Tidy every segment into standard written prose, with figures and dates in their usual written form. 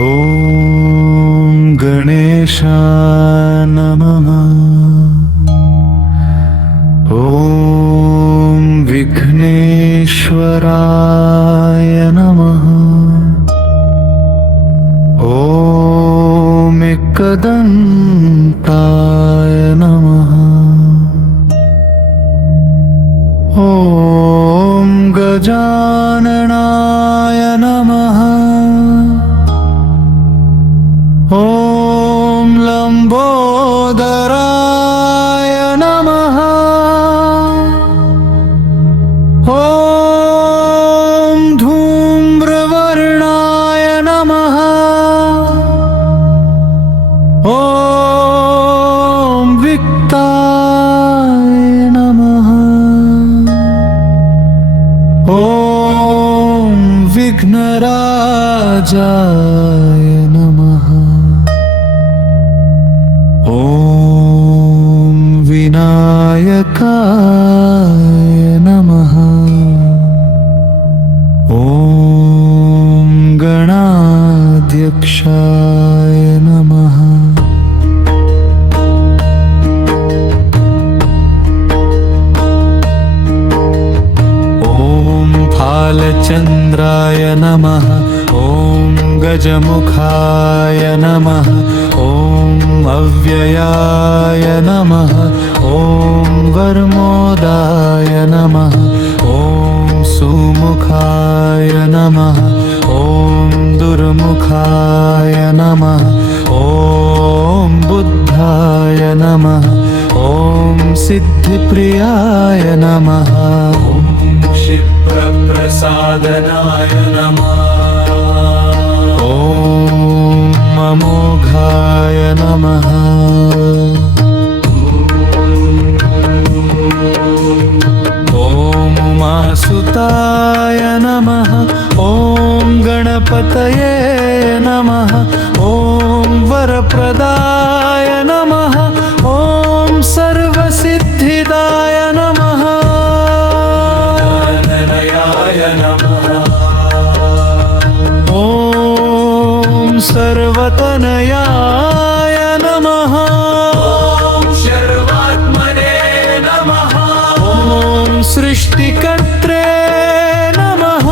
ॐ गणेशाय नमः। ॐ विघ्नेश्वराय नमः। ॐ एकदन्ताय नमः। ॐ गजाननाय नमः। ॐ लम्बोदराय नमः। ॐ धूम्रवर्णाय नमः। ॐ विक्ताय नमः। ॐ विघ्नराजाय नमः। ॐ विनायकाय नमः। ॐ गणाध्यक्षाय नमः। ॐ फालचन्द्राय नमः। ॐ गजमुखाय नमः। ॐ अव्ययाय नमः। ॐ वर्मोदाय नमः। ॐ सुमुखाय नमः। ॐ दुर्मुखाय नमः। ॐ बुद्धाय नमः। ॐ सिद्धिप्रियाय नमः। ॐ क्षिप्रप्रसादनाय नमः। ॐ अमोघाय नमः। ॐ उमासुताय नमः। ॐ गणपतये नमः। ॐ वरप्रदाय नमः। ॐ सर्वसिद्धिदाय नमः। नयनाय नमः। ॐ सर्वतनयाय नमः। ॐ सर्वात्मने नमः। ॐ सृष्टिकर्त्रे नमः।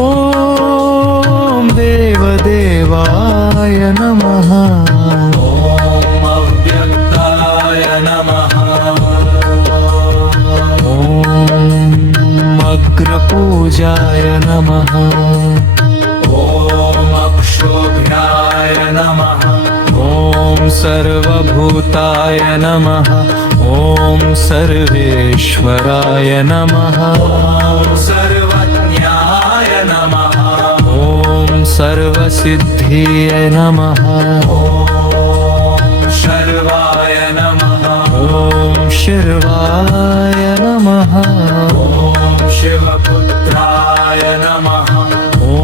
ॐ देवदेवाय नमः। ॐ अव्यक्ताय नमः। ॐ अग्रपूजाय नमः। ॐ अक्षोभ्याय नमः। ॐ सर्वभूताय नमः। ॐ सर्वेश्वराय नमः। ॐ सर्वज्ञाय नमः। ॐ सर्वसिद्धिये नमः। ॐ शर्वाय नमः। ॐ शिर्वाय नमः। ॐ शिवपुत्राय नमः। ॐ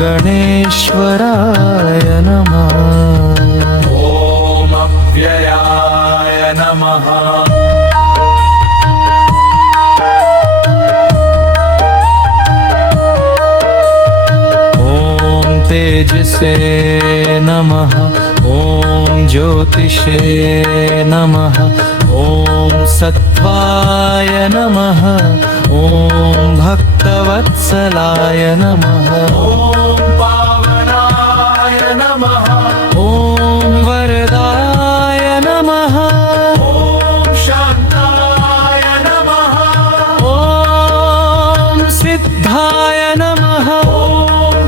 गणेश्वराय नमः। ॐ अव्ययाय नमः। ॐ तेजसे नमः। ॐ ज्योतिषे नमः। ॐ सत्त्वाय नमः। ॐ भक्तवत्सलाय नमः। ॐ पावनाय नमः। ॐ वरदाय नमः। ॐ शान्ताय नमः। ॐ सिद्धाय नमः। ॐ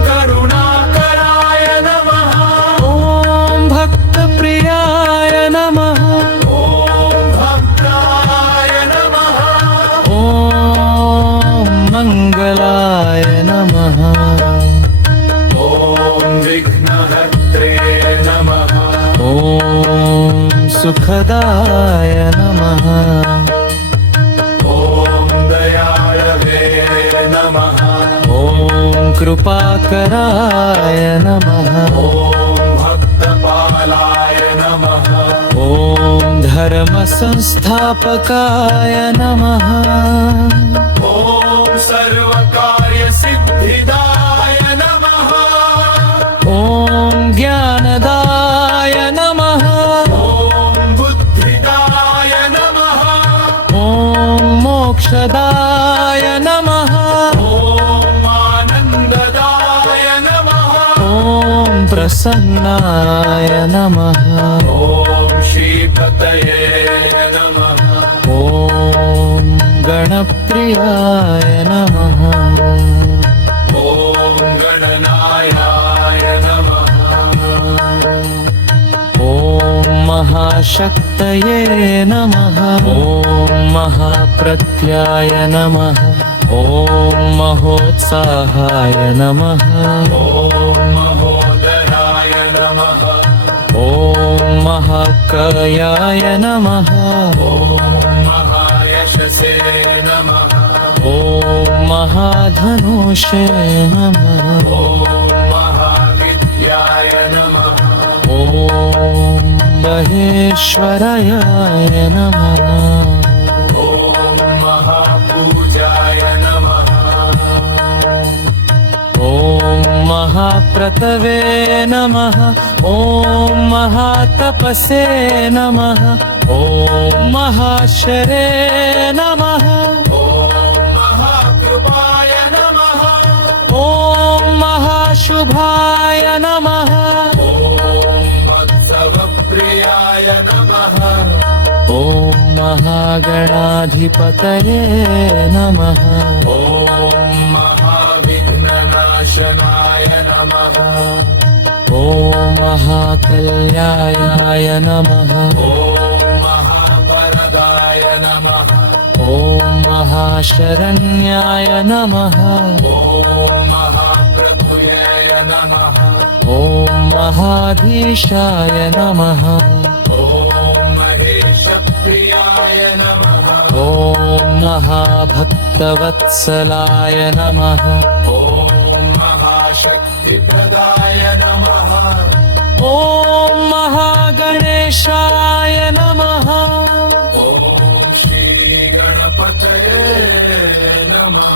करुणाकराय नमः। ॐ भक्तप्रियाय नमः। ॐ भक्ताय नमः। ॐ मङ्गलाय नमः। ॐ विघ्नहर्त्रे नमः। ॐ सुखदाय नमः। ॐ दयाळवे नमः। ॐ कृपाकराय नमः। ॐ भक्तपालाय नमः। ॐ धर्मसंस्थापकाय नमः। ॐ औषधाय नमः ॐ आनन्ददाय नमः ॐ प्रसन्नाय नमः ॐ श्रीपतये नमः ॐ गणप्रियाय नमः ॐ गणनायाय नमः ॐ महाशक्तये नमः ॐ महाप्रत्याय नमः ॐ महोत्साहाय नमः ॐ महोदराय नमः ॐ महाकयाय नमः ॐ महायशसे नमः ॐ महाधनुषे नमः ॐ महाविद्याय नमः ॐ महेश्वराय नमः ॐ महापूजाय नमः ॐ महाप्रतवे नमः ॐ महातपसे नमः ॐ महाशरे नमः ॐ महाकृपाय नमः ॐ महाशुभाय नमः ॐ वत्सवप्रियाय नमः ॐ महागणाधिपतये नमः ॐ महाविघ्ननाशनाय नमः ॐ महाकल्याणाय नमः ॐ महावरदाय नमः ॐ महाशरण्याय नमः ॐ महाप्रभुये नमः ॐ महाधीशाय नमः ॐ महेशप्रियाय नमः ॐ महाभक्तवत्सलाय नमः ॐ महाशक्तिप्रदाय नमः ॐ महागणेशाय नमः ॐ श्रीगणपतये नमः